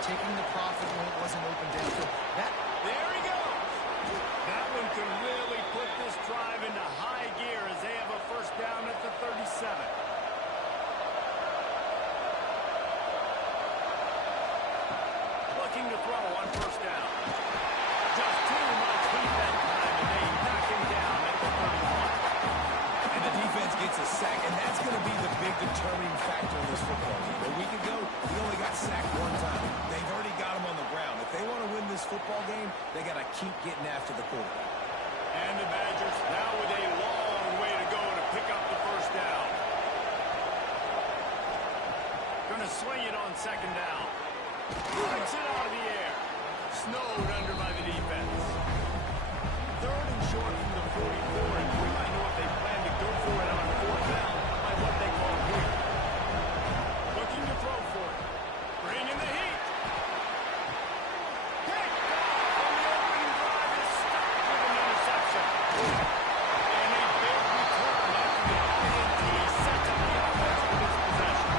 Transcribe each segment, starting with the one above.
taking the profit when it wasn't open downfield. There he goes. That one could really put this drive into high gear as they have a first down at the 37. Looking to throw on first down. Just too much heat that time, and they knock him down at the 31. And the defense gets a sack, and that's going to be the big determining factor in this football game. A week ago, he only got sacked one time. They've already got him on the ground. If they want to win this football game, they got to keep getting after the quarterback. And the Badgers now with a long way to go to pick up the first down. Going to swing it on second down. Puts it out of the air. Snowed under by the defense. Third and short from the 44, and we might know if they plan to go for it on fourth down by what they call here. Looking to throw for it. Bringing the heat. Picked off on the opening drive is stopped with an interception. And a big return after the INT sets up the offense for this possession.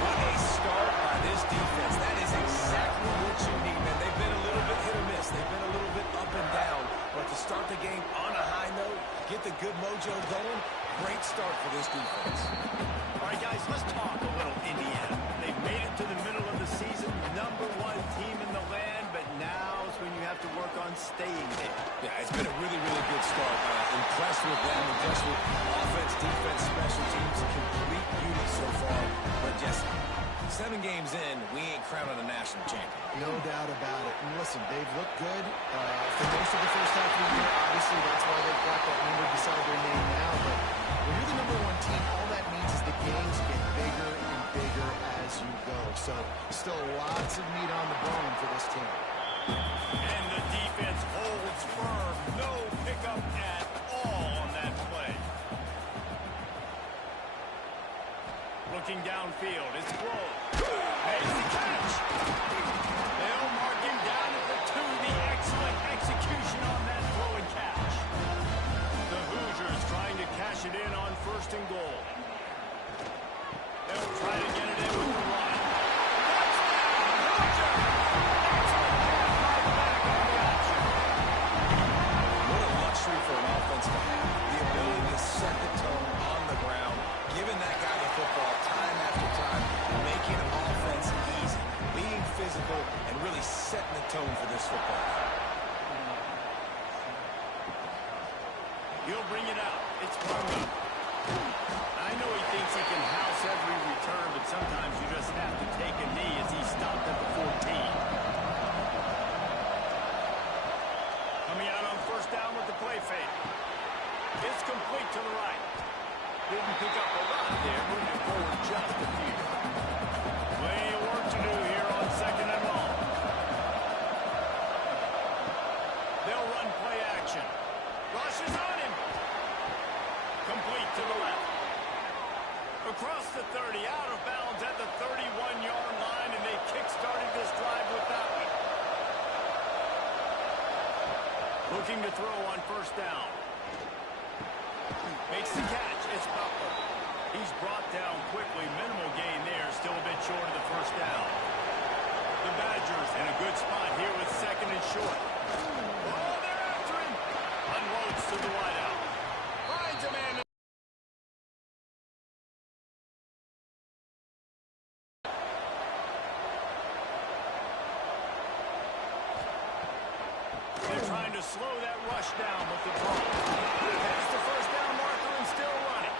What a start by this defense. That is exactly what you need, man. They've been a little bit hit or miss. They've been a little bit up and down. But to start the game on a high note, get the good mojo going, great start for this defense. All right, guys, let's talk a little Indiana. They've made it to the middle of the season, #1 team in the land, but now's when you have to work on staying there. Yeah, it's been a really, really good start. Impressed with them, impressed with offense, defense, special teams, a complete unit so far. But just 7 games in, we ain't crowned a national champion. No doubt about it. And listen, they've looked good for most of the first half of the year. Obviously, that's why they've got that number beside their name now. But when you're the #1 team, all that means is the games get bigger and bigger as you go. So still lots of meat on the bone for this team. And the defense holds firm. No pickup at all on that play. Looking downfield, it's close. Makes the catch. They'll mark him down at the 2. The excellent execution on that throw and catch. The Hoosiers trying to cash it in on 1st and goal. They'll try to get it in with the run. Touchdown, Hoosiers! Excellent pass right back on the action. What a luxury for an offense to have. The ability to set the tone on the ground, giving that guy the football time after time, making offense easy, being physical, and really setting the tone for this football. He'll bring it out. It's Ponga. I know he thinks he can house every return, but sometimes you just have to take a knee as he stopped at the 14. Coming out on first down with the play fake. It's complete to the right. Didn't pick up a lot there, moving forward just a few. Plenty of work to do here on 2nd and long. They'll run play action. Rush is on him. Complete to the left. Across the 30, out of bounds at the 31-yard line, and they kick-started this drive with that one. Looking to throw on first down. Makes the catch. It's Butler. He's brought down quickly. Minimal gain there. Still a bit short of the first down. The Badgers in a good spot here with 2nd and short. Oh, they're after him. Unloads to the wideout. Finds a man. They're trying to slow that rush down with the ball. Past the first down marker and still running.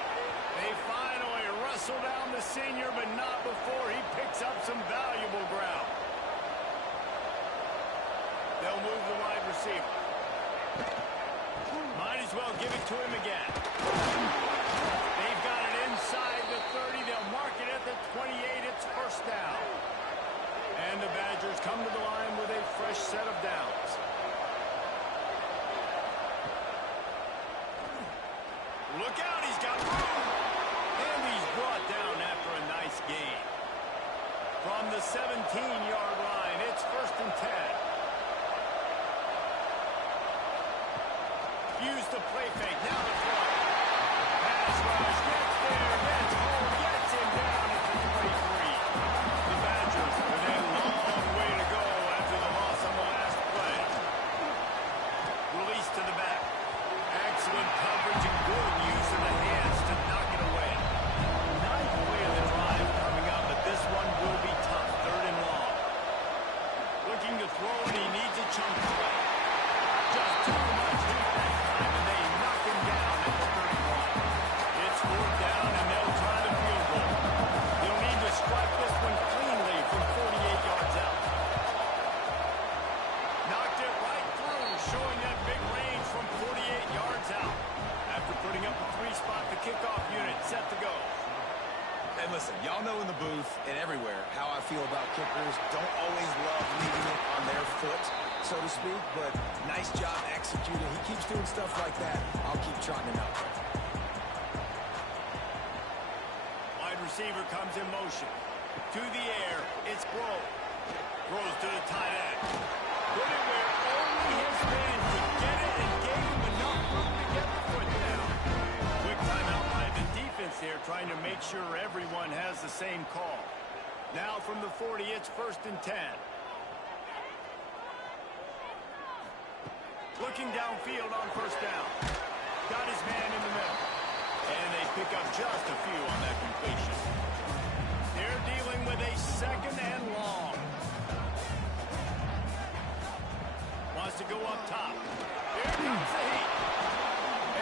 They finally wrestle down the senior, but not before he picks up some valuable ground. They'll move the wide receiver. Might as well give it to him again. They've got it inside the 30. They'll mark it at the 28. It's first down. And the Badgers come to the line with a fresh set of downs. Look out, he's got room. And he's brought down after a nice gain. From the 17-yard line, it's 1st and 10. Use the play fake, now the throw. Pass rush, gets there, gets home, gets him down at the 23. The Badgers feel about kickers. Don't always love leaving it on their foot, so to speak, but nice job executing. He keeps doing stuff like that. I'll keep trotting him out. Wide receiver comes in motion. To the air, it's Grove. Throws to the tight end. Put it where only his man could get it and gave him enough room to get the foot down. Quick timeout by the defense there, trying to make sure everyone has the same call. Now from the 40, it's 1st and 10. Looking downfield on 1st down. Got his man in the middle. And they pick up just a few on that completion. They're dealing with a 2nd and long. Wants to go up top. Here comes the heat.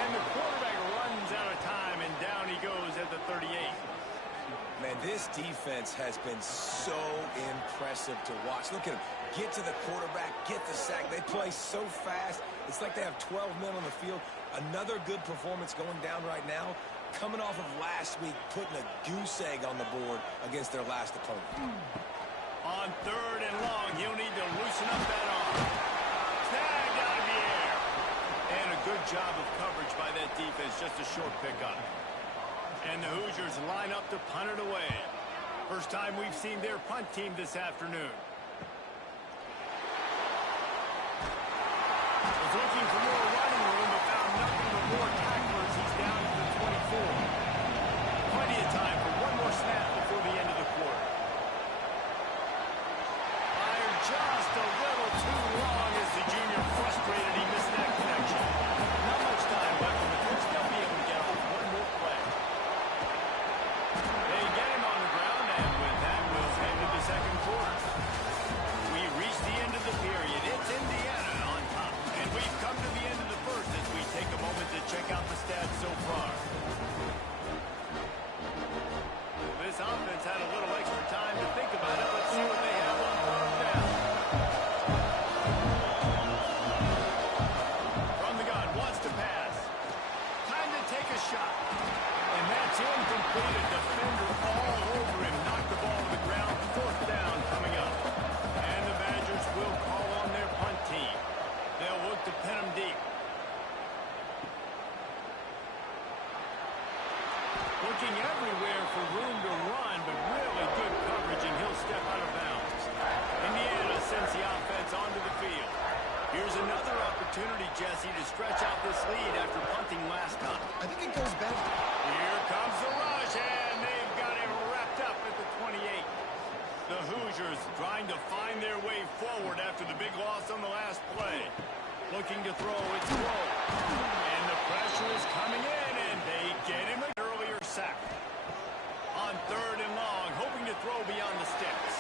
And the quarterback runs out of time, and down he goes at the 38. Man, this defense has been so impressive to watch. Look at them. Get to the quarterback, get the sack. They play so fast. It's like they have 12 men on the field. Another good performance going down right now. Coming off of last week, putting a goose egg on the board against their last opponent. On 3rd and long, he'll need to loosen up that arm. Snagged out of the air. And a good job of coverage by that defense. Just a short pickup. And the Hoosiers line up to punt it away. First time we've seen their punt team this afternoon. Was looking for more running room, but found nothing but more tacklers. He's down to the 24. Plenty of time for one more snap before the end of the quarter. Fired just a little too long as the junior frustrated. He missed that connection. Not much time left in the first. They'll be able to get off one more play. They get him on the ground, and with that, we'll head to the 2nd quarter. We reach the end of the period. It's Indiana on top. And we've come to the end of the 1st as we take a moment to check out the stats so far. This offense had a little extra time to think about it. Let's see what they have on 3rd down. From the gun, wants to pass. Time to take a shot. And that's incomplete. A defender all over him. Knocked the ball to the ground. 4th down coming up. And the Badgers will call on their punt team. They'll look to pin him deep. Looking everywhere for room to run, but really good coverage, and he'll step out of bounds. Indiana sends the offense onto the field. Here's another opportunity, Jesse, to stretch out this lead after punting last time. I think it goes back. Here comes the rush, and they've got him wrapped up at the 28. The Hoosiers trying to find their way forward after the big loss on the last play. Looking to throw, it's Grove. And the pressure is coming in, and they get him an earlier sack. On 3rd and long, hoping to throw beyond the sticks.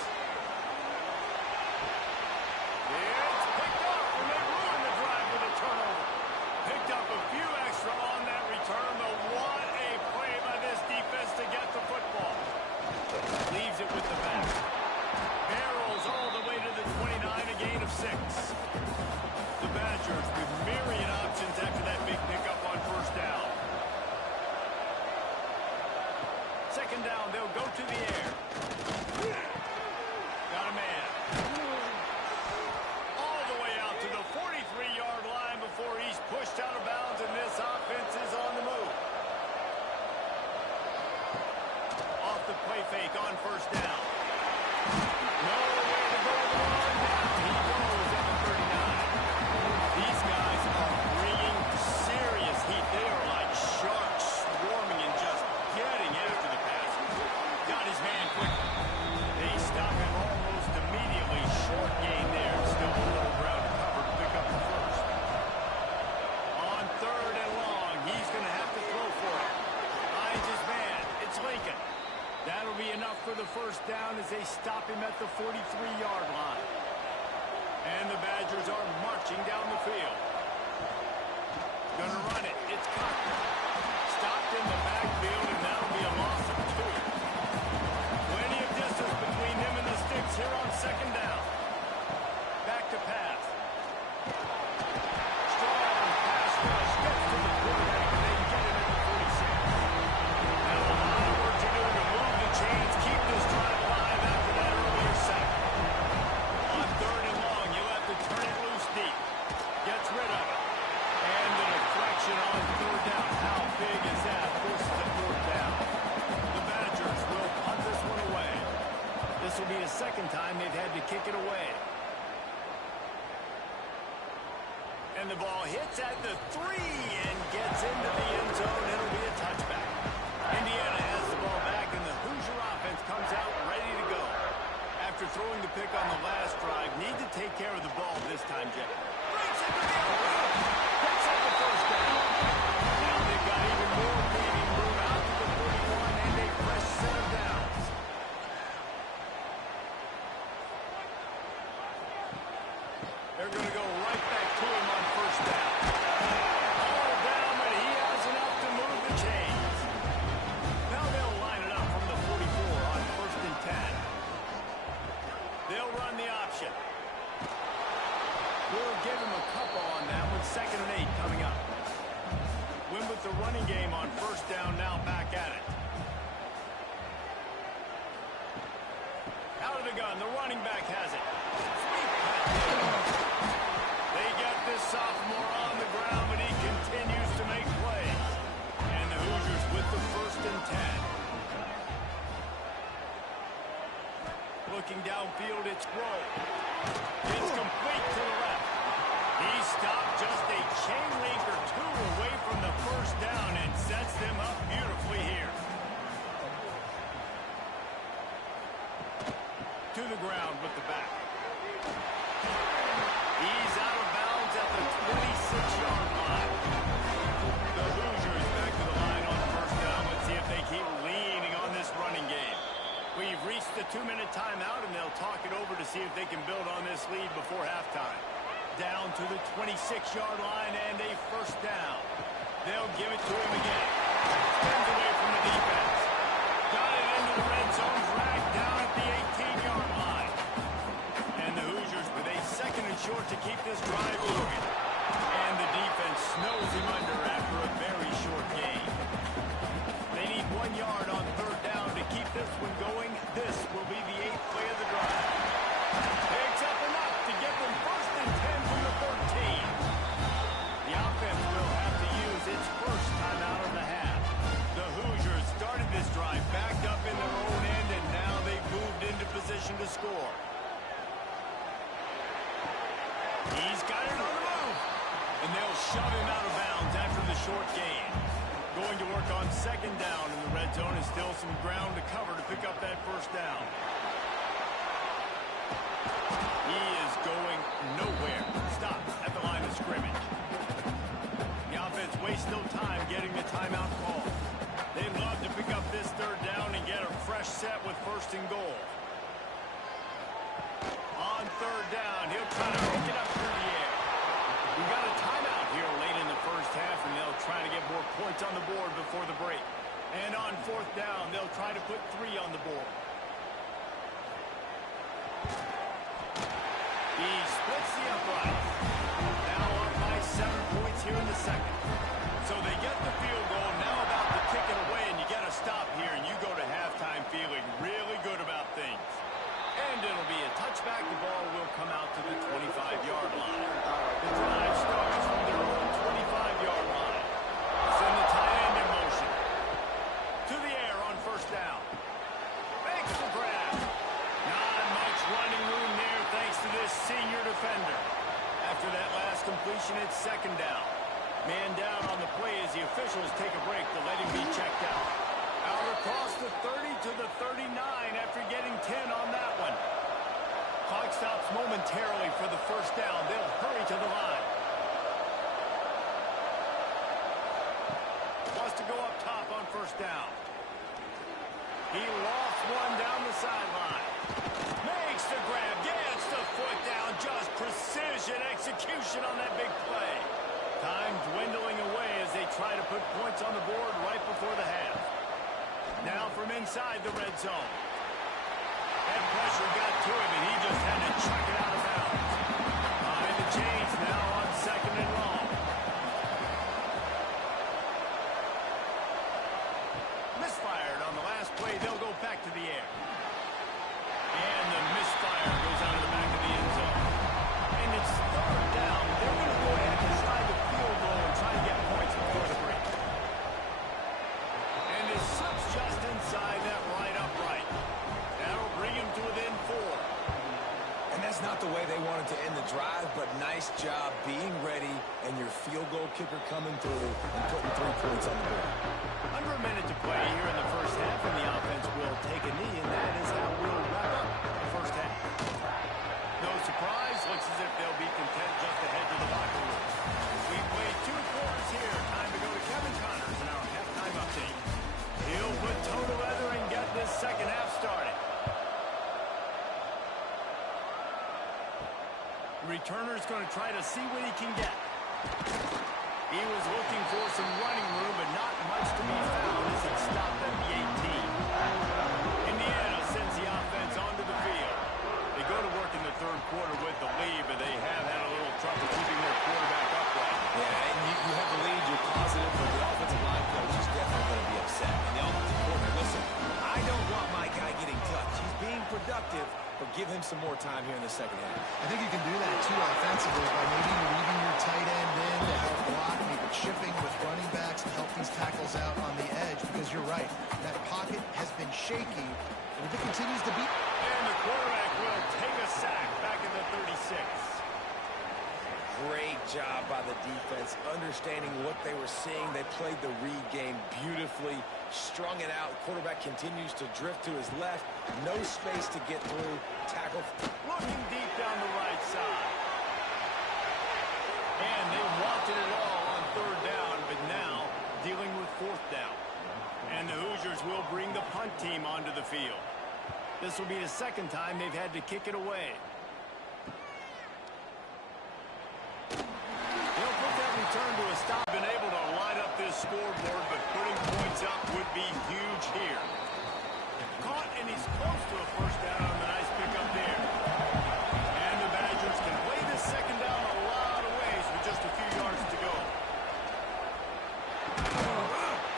It's picked up, and they ruin the drive with a turnover. Picked up a few extra on that return, but what a play by this defense to get the football. Leaves it with the back. Barrels all the way to the 29, a gain of 6. The Badgers with myriad options after that big pickup on 1st down. 2nd down, they'll go to the air. Got a man. All the way out to the 43-yard line before he's pushed out of bounds, and this offense is on the move. Off the play fake on 1st down. Nowhere to go with the run. Down he goes at the 39. These guys are bringing serious heat. They are like sharks swarming and just getting after the pass. Got his man quickly. They stop him almost immediately. Short gain there. Still a little ground to cover to pick up the 1st. On 3rd and long, he's going to have to throw for it. Finds his man. It's Lincoln. That'll be enough for the 1st down as they stop him at the 43-yard line. And the Badgers are marching down the field. Gonna run it. It's Cochran. Stopped in the backfield, and that'll be a loss of 2. Plenty of distance between him and the sticks here on 2nd down. Back to pass. Strong pass rush. Gets to the quarterback, and they get it at the 46. Now a lot of work to do to move the chains, keep this drive alive after that early This will be the second time they've had to kick it away. And the ball hits at the 3 and gets into the end zone. It'll be a touchback. Indiana has the ball back, and the Hoosier offense comes out ready to go. After throwing the pick on the last drive, need to take care of the ball this time, Jeff. Breaks into the open. Picks up the first down. Now they've got even more breathing room out to the 41 and a fresh set of downs. They're going to go right back to him on first down. All down, but he has enough to move the chains. Now they'll line it up from the 44 on first and 10. They'll run the option. We'll give him a couple on that with 2nd and 8 coming up. Win with the running game on first down, now back at it. Out of the gun, the running back has it. They got this sophomore on the ground, but he continues to make plays. And the Hoosiers with the 1st and 10. Looking downfield, it's Rowe. It's complete to the left. He stopped just a chain link or 2 away from the first down and sets them up beautifully here. To the ground with the back. He's out of bounds at the 26-yard line. The Hoosiers back to the line on first down. Let's see if they keep leaning on this running game. We've reached the 2-minute timeout, and they'll talk it over to see if they can build on this lead before halftime. Down to the 26-yard line and a first down. They'll give it to him again. Spins away from the defense. Got it into the red zone, dragged down at the 18-yard line. And the Hoosiers with a 2nd and short to keep this drive moving. And the defense snows him under after a very short gain. They need 1 yard on third down to keep this one going. This will be the 8th play of the drive. Picks up enough to get them 1st and 10 from the 13. The offense will have to use its first timeout of the half. The Hoosiers started this drive backed up in their own end, and now they've moved into position to score. He's got it on the move. And they'll shove him out of bounds after the short gain. Going to work on 2nd down in the red zone, and still some ground to cover to pick up that first down. He is going nowhere. Stop at the line of scrimmage. The offense wastes no time getting the timeout call. They love to pick up this third down and get a fresh set with 1st and goal. On third down, he'll try to pick it up through the air. We got a timeout here late in the first half, and they'll try to get more points on the board before the break. And on 4th down, they'll try to put 3 on the board. He splits the upright. Now up by 7 points here in the 2nd. So they get the field goal, now about to kick it away, and you got to stop here, and you go to halftime feeling really good about things. And it'll be a touchback. The ball will come out to the 25-yard line. The drive starts from their own 25-yard line. Send the tight end in motion. To the air on first down. Makes the grab. Not much running room there thanks to this senior defender. After that last completion, it's 2nd down. Man down on the play as the officials take a break to let him be checked out. Out across the 30 to the 39 after getting 10 on that one. Clock stops momentarily for the first down. They'll hurry to the line. Wants to go up top on first down. He lofts one down the sideline. Makes the grab, gets the foot down. Just precision execution on that big play. Time dwindling away as they try to put points on the board right before the half. Now from inside the red zone. That pressure got to him, and he just had to chuck it out of bounds. Behind the chains now on 2nd and long. Misfired on the last play. They'll go back to the air. And the misfire goes out of the back of the end zone. And it's 3rd down. They're going to go ahead and try the field goal and try to get points before the break. And it slips just inside that right upright. not the way they wanted to end the drive, but nice job being ready and your field goal kicker coming through and putting 3 points on the board. Under a minute to play here in the first half, and the offense will take a knee, and that is how we'll wrap up the first half. No surprise, looks as if they'll be content just to head to the locker room. We've played 2 quarters here. Time to go to Kevin Connors in our halftime update. He'll put toe to leather and get this second half started. Returner's going to try to see what he can get. He was looking for some running room, but not much to be found as it stopped at the 18. Indiana sends the offense onto the field. They go to work in the third quarter with the lead, but they have had a little trouble keeping their quarterback upright. Yeah, and you have the lead, you're positive, but the offensive line coach is definitely going to be upset. And the offensive coordinator, listen, I don't want my guy getting touched. He's being productive, but give him some more time here in the second half. I think you can do that, too, offensively, by maybe leaving your tight end in to help block, maybe chipping with running backs to help these tackles out on the edge, because you're right, that pocket has been shaky, and if it continues to be... And the quarterback will take a sack back at the 36. Great job by the defense, understanding what they were seeing. They played the read game beautifully, strung it out. Quarterback continues to drift to his left. No space to get through. Tackle. Looking deep down the right side. And they wanted it all on third down, but now dealing with fourth down. And the Hoosiers will bring the punt team onto the field. This will be the second time they've had to kick it away. They'll put that return to a stop. Been able to light up this scoreboard, but putting points up would be huge here. Caught, and he's close to a first down on the nice pickup there. And the Badgers can play this second down a lot of ways with just a few yards to go.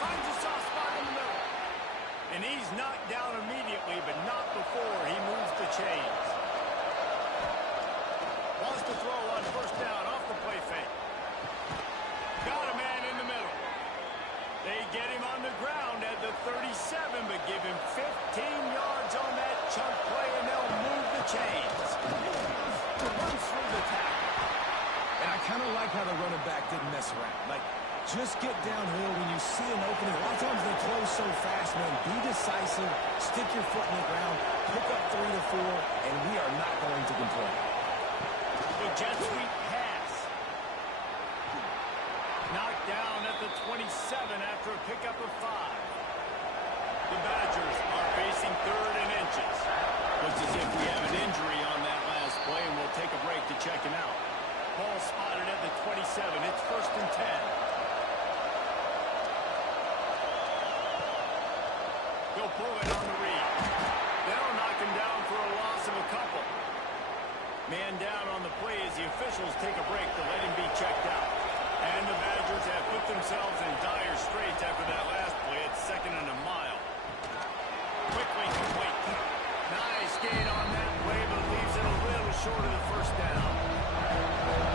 Finds a soft spot in the middle. And he's knocked down immediately, but not before he moves the chains. Wants to throw on first down off the play fake. Got a man in the middle. They get him on the ground at the 37, but give him 15 yards on that chunk play, and they'll move the chains. Runs through the tackle. And I kind of like how the running back didn't mess around. Like, just get downhill when you see an opening. A lot of times they close so fast, man. Be decisive, stick your foot in the ground, pick up 3 to 4, and we are not going to complain. The jet sweep pass. Knocked down at the 27 after a pickup of 5. The Badgers are facing third and inches. Looks as if we have an injury on that last play, and we'll take a break to check him out. Ball spotted at the 27. It's first and 10. They'll pull it on the read. They'll knock him down for a loss of a couple. Man down on the play as the officials take a break to let him be checked out. And the Badgers have put themselves in dire straits after that last play. It's second and a mile. Quickly complete. Nice gain on that play, but leaves it a little short of the first down.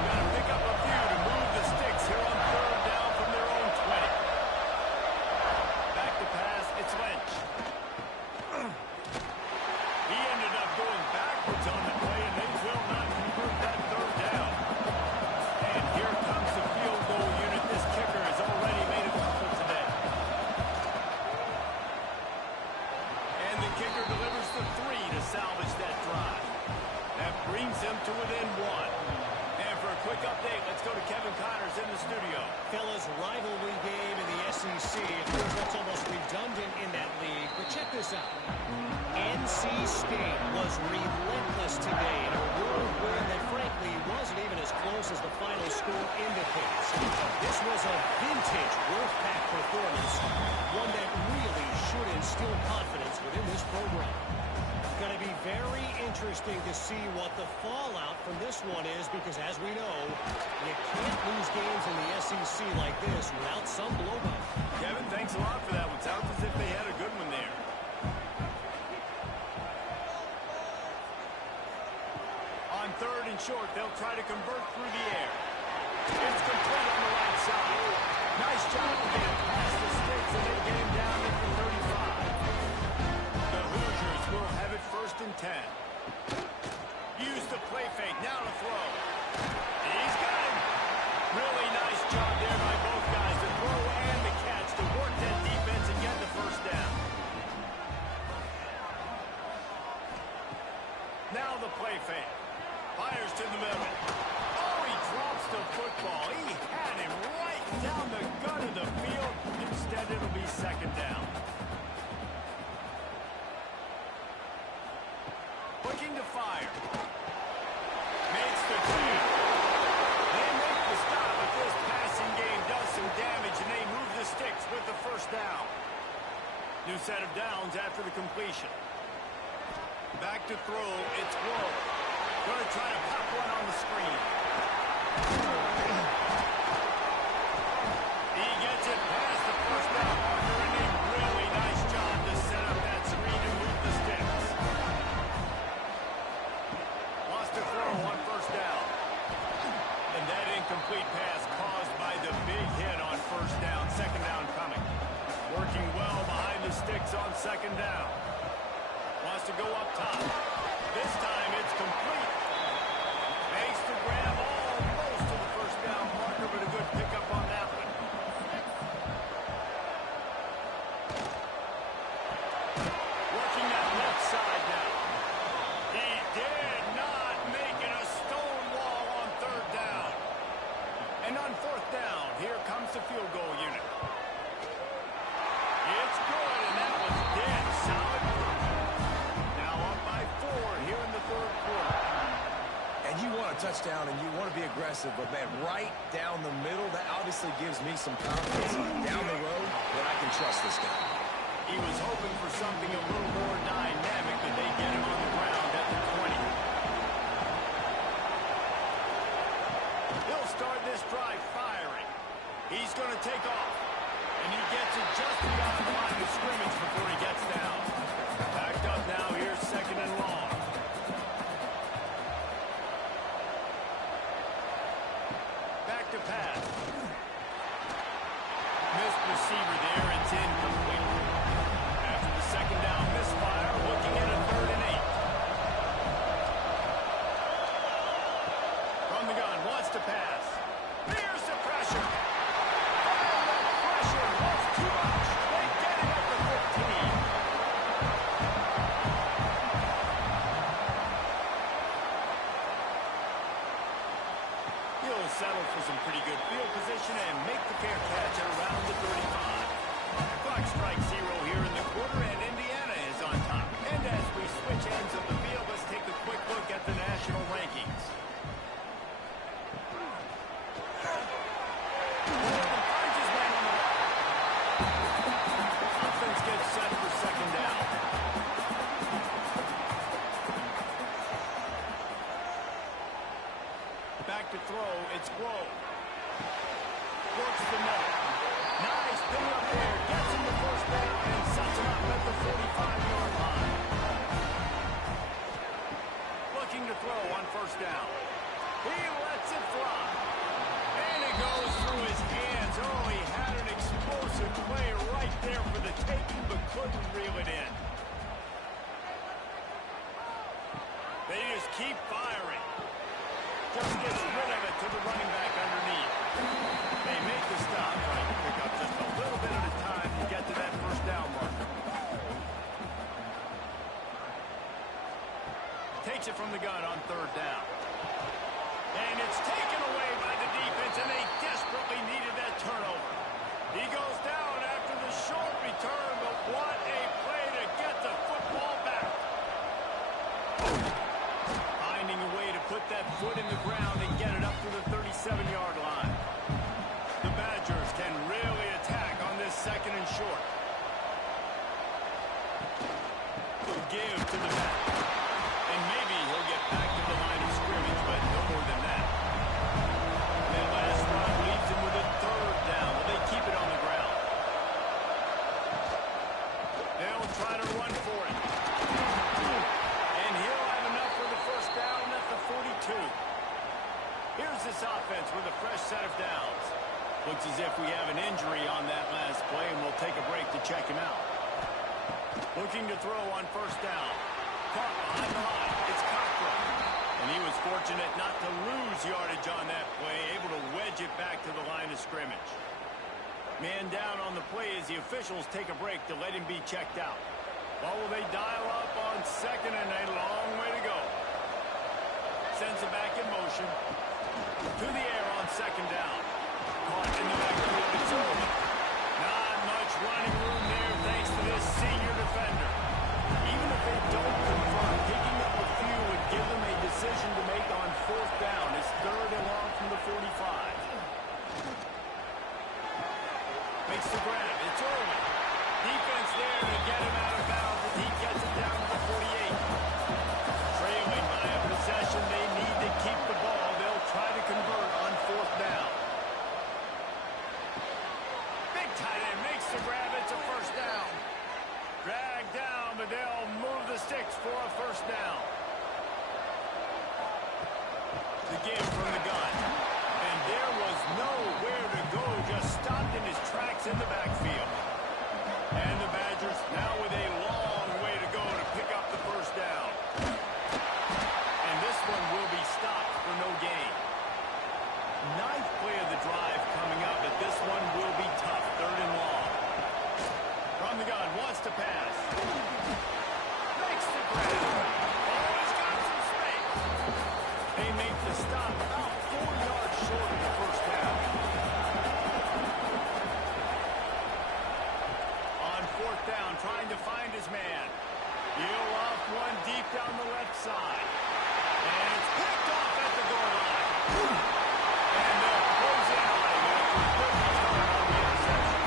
Got to pick up a few to move the sticks here on third down from their own 20. Back to pass, it's Lynch. He ended up going backwards on the play, and they will not convert that third down. And here comes the field goal unit. This kicker has already made a couple today. And the kicker delivers the 3 to salvage that drive. That brings them to within 1. And for a quick update, let's go to Kevin Connors in the studio. Fellas, rivalry game in the SEC. It feels like it's almost redundant in that league. But check this out. NC State was relentless today in a road win that, frankly, wasn't even as close as the final score indicates. This was a vintage Wolfpack performance, one that really should instill confidence within this program. Going to be very interesting to see what the fallout from this one is, because as we know, you can't lose games in the SEC like this without some blowback. Kevin, thanks a lot for that one. Sounds as if they had a good one there. On third and short, they'll try to convert through the air. It's complete on the right side. Nice job to get it past the sticks, and they get him down at the 35. The Hoosiers will have it first and 10. Use the play fake. Now to throw. He's got him. Really nice job there by both guys. The throw and the catch to work that defense and get the first down. Now the play fake. Fires to the middle. Oh, he drops the football. He had him right down the gut of the field. Instead, it'll be second down. Looking to fire. Makes the two. They make the stop, but this passing game does some damage, and they move the sticks with the first down. New set of downs after the completion. Back to throw. It's Glow. Going to try to pop one on the screen. He gets it past the first down marker, and a really nice job to set up that screen and move the sticks. Wants to throw on first down. And that incomplete pass caused by the big hit on first down. Second down coming. Working well behind the sticks on second down. Wants to go up top. This time it's complete. Makes the grab almost to the first down marker, but a good pickup on that one. Working that left side now. He did not make it a stone wall on third down. And on fourth down, here comes the field goal unit. It's good, and that was dead solid. Now up by 4 here in the third quarter. And you want a touchdown, and you want to be aggressive, but, man, right down the middle, that obviously gives me some confidence down the road that I can trust this guy. He was hoping for something a little more dynamic, but they get him on the ground at the 20. He'll start this drive firing. He's going to take off. And he gets it just beyond the line of scrimmage before he gets down. Backed up now, here's second and long. Back to pass. Missed receiver there, it's incomplete. After the second down misfire, looking at a 3rd and 8. From the gun, wants to pass. There's the pressure. Pressure was too much. They get it at the 15. He'll settle for some pretty good field position and make the fair catch at around the 35. Clock strikes 0 here in the quarter, and Indiana is on top. And as we switch ends of the field, let's take a quick look at the national rankings. Finds his man on the left. Offense gets set for second down. Back to throw, it's Glow. Works the middle. Nice pin up there, gets him the first down and sets him up at the 45-yard line. Looking to throw on first down. He lets it fly. And it goes through his hands. Oh, he had an explosive play right there for the taking, but couldn't reel it in. They just keep firing. Just gets rid of it to the running back underneath. They make the stop, trying to pick up just a little bit at a time to get to that first down marker. Takes it from the gun on third down. And it's taken away by the defense, and they desperately needed that turnover. He goes down after the short return, but what a play to get the football back. Finding a way to put that foot in the ground and get it up to the 37-yard line. The Badgers can really attack on this second and short. Give to the back. And maybe he'll get back to the line of scrimmage, but no more than that. That last run leaves him with a third down. They keep it on the ground. They'll try to run for it. And he'll have enough for the first down at the 42. Here's this offense with a fresh set of downs. Looks as if we have an injury on that last play, and we'll take a break to check him out. Looking to throw on first down. Caught behind the line. It's Cochran. lose yardage on that play, able to wedge it back to the line of scrimmage. Man down on the play as the officials take a break to let him be checked out. What will they dial up on second and a long way to go? Sends it back in motion. To the air on second down. Caught in the backfield. It's over. Not much running room there thanks to this senior defender. Even if they don't convert, picking up a few would give them a decision to make on fourth down. It's third and long from the 45. Makes the grab. It's Irwin. Defense there to get him out of bounds as he gets it down to the 48. Trailing by a possession, they need to keep the ball. They'll try to convert on fourth down. Big tight end makes the grab. It's a first down. Dragged down, but they'll move the sticks for a first down. The give from the gun. And there was nowhere to go. Just stopped in his tracks in the backfield. And the Badgers now with a long way to go to pick up the first down. And this one will be stopped for no gain. Ninth play of the drive coming up, but this one will be tough. Third and long. From the gun, wants to pass. Makes the grab. Oh, he's got some space. They make the stop about 4 yards short of the first down. On fourth down, trying to find his man. He'll off one deep down the left side. And it's picked off at the goal line. And they'll close it out after a good return on the interception.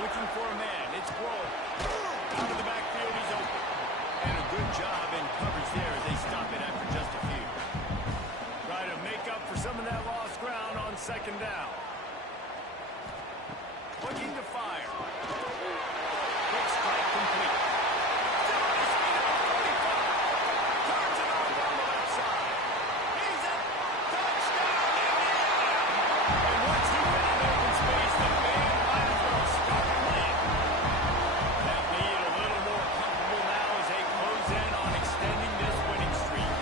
Looking for a man. It's Grohl. Out of the backfield, he's open. And a good job in coverage there as they stop it after just a few. Try to make up for some of that lost ground on second down. Looking to fire. Quick strike complete. Still on his feet at the 45. Turns it off on the left side. He's up. Touchdown, Indiana. And once he found open space, the band might as well start playing. That lead a little more comfortable now as they close in on extending this winning streak.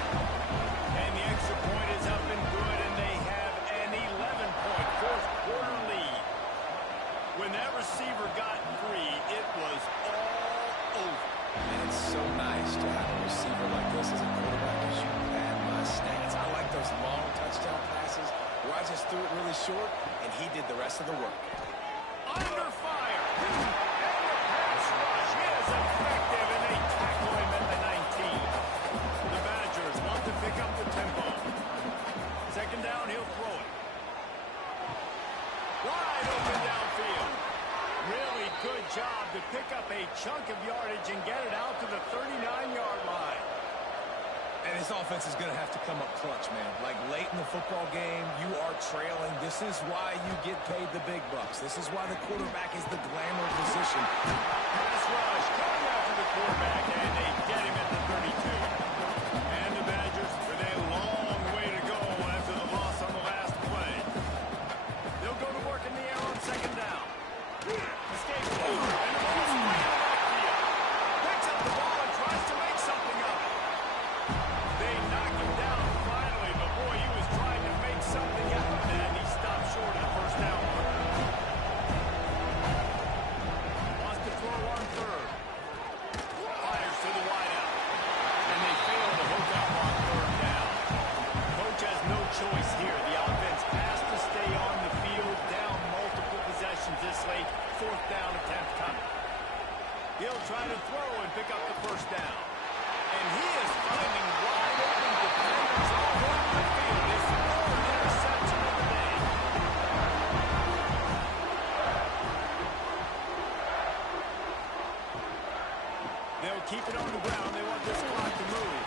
And the extra point is up and good, and they have an 11-point fourth quarter lead. When that receiver got free, it was all over. And it's so nice to have a receiver like this as a quarterback because you pad my stats. I like those long touchdown passes where I just threw it really short, and he did the rest of the work. Under fire. And the pass rush is effective, and they tackle him at the 19. The Badgers want to pick up the tempo. Second down, he'll throw it. Wide open downfield. Really good job to pick up a chunk of yardage and get it out to the 39-yard line. And his offense is going to have to come up clutch, man. Like late in the football game, you are trailing. This is why you get paid the big bucks. This is why the quarterback is the glamour position. Pass rush coming after the quarterback, and they get him at the 32. And the Badgers with a long way to go after the loss on the last play. They'll go to work in the air on second down. Escape and the ball's free in the backfield. Picks up the ball and tries to make something of it. They knock him down finally, but boy, he was trying to make something out of that, and he stopped short of the first down. Wants to throw on third. Fires to the wideout. And they fail to hook up on third down. Coach has no choice here. The offense has to stay on the field, down multiple possessions this late. Fourth down attempt coming. He'll try to throw and pick up the first down. And he is finding wide open defenders all over the field. His third interception of the day. They'll keep it on the ground. They want this clock to move.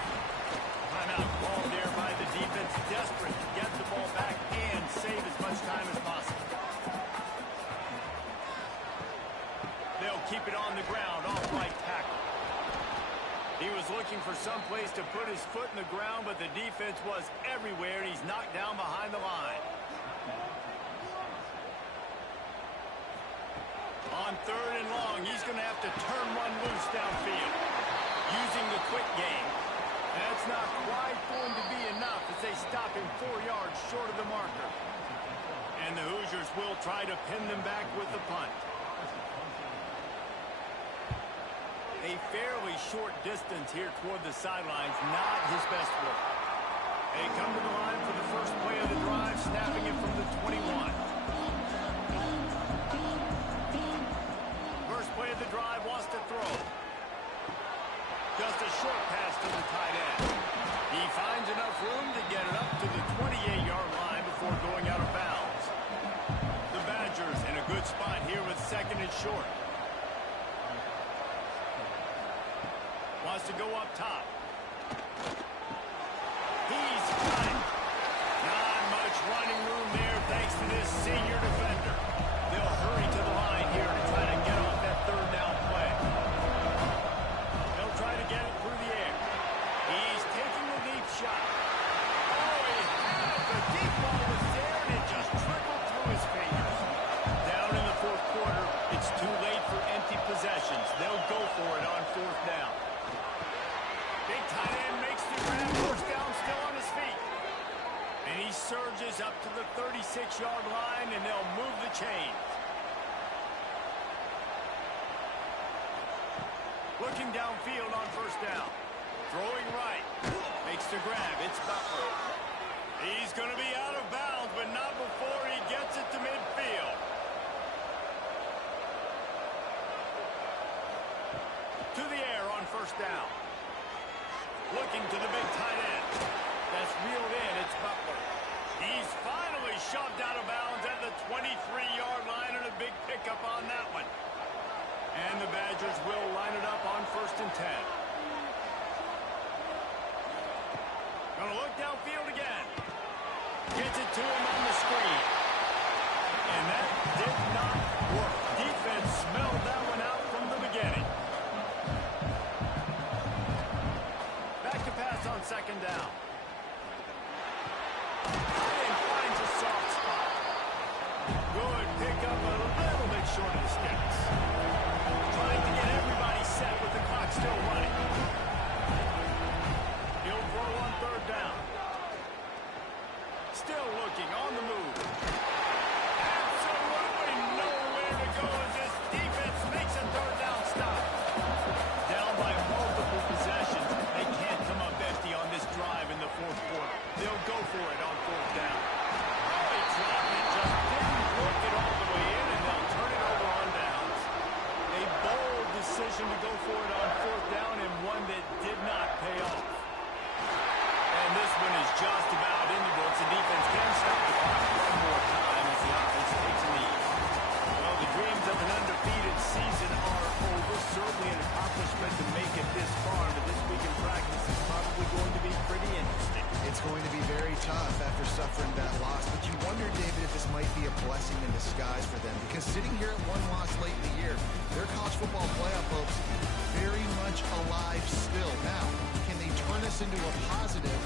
Timeout called there by the defense. Desperate to get the ball back and save as much time as possible. They'll keep it on the ground off right tackle. He was looking for some place to put his foot in the ground, but the defense was everywhere, and he's knocked down behind the line. On On 3rd and long, he's going to have to turn one loose downfield using the quick game. That's not quite going to be enough as they stop him 4 yards short of the marker. And the Hoosiers will try to pin them back with the punt. A fairly short distance here toward the sidelines, not his best work. They come to the line for the first play of the drive, snapping it from the 21. First play of the drive wants to throw. Just a short pass to the tight end. He finds enough room to get it up to the 28-yard line before going out of bounds. The Badgers in a good spot here with 2nd and short. Wants to go up top. He's got it. Not much running room there thanks to this senior defender. They'll hurry to the line here to try to get off that 3rd down play. They'll try to get it through the air. He's taking a deep shot. Oh, he had it. The deep ball was there, and it just trickled through his fingers. Down in the 4th quarter, it's too late for empty possessions. They'll go for it on 4th down. Big tight end makes the grab, 1st down, still on his feet. And he surges up to the 36-yard line, and they'll move the chains. Looking downfield on 1st down. Throwing right. Makes the grab. It's Butler. He's going to be out of bounds, but not before he gets it to midfield. To the air on 1st down. Looking to the big tight end. That's reeled in. It's Butler. He's finally shoved out of bounds at the 23-yard line, and a big pickup on that one. And the Badgers will line it up on 1st and 10. Gonna look downfield again. Gets it to him on the screen. And that did not work. Defense smelled that one out from the beginning. Back to pass on 2nd down. And finds a soft spot. Good pickup, a little bit short of the sticks. Trying to get everybody set with the clock still running. He'll throw on 3rd down. Still looking on the move. Absolutely nowhere to go as this defense makes a 3rd down stop. Down by multiple possessions. They can't come up empty on this drive in the 4th quarter. They'll go for it on 4th down. Oh, he dropped it, just didn't work it all the way in, and they'll turn it over on downs. A bold decision to go for it on 4th down, and one that did not pay off. And this one is just about in the books. The defense can stop the clock one more time as the offense takes a lead. Well, the dreams of an undefeated season are over. Certainly an accomplishment to make it this far, but this week in practice is probably going to be pretty interesting. It's going to be very tough after suffering that loss, but you wonder, David, if this might be a blessing in disguise for them, because sitting here at one loss late in the year, their college football playoff hopes very much alive still. Now, can they turn this into a positive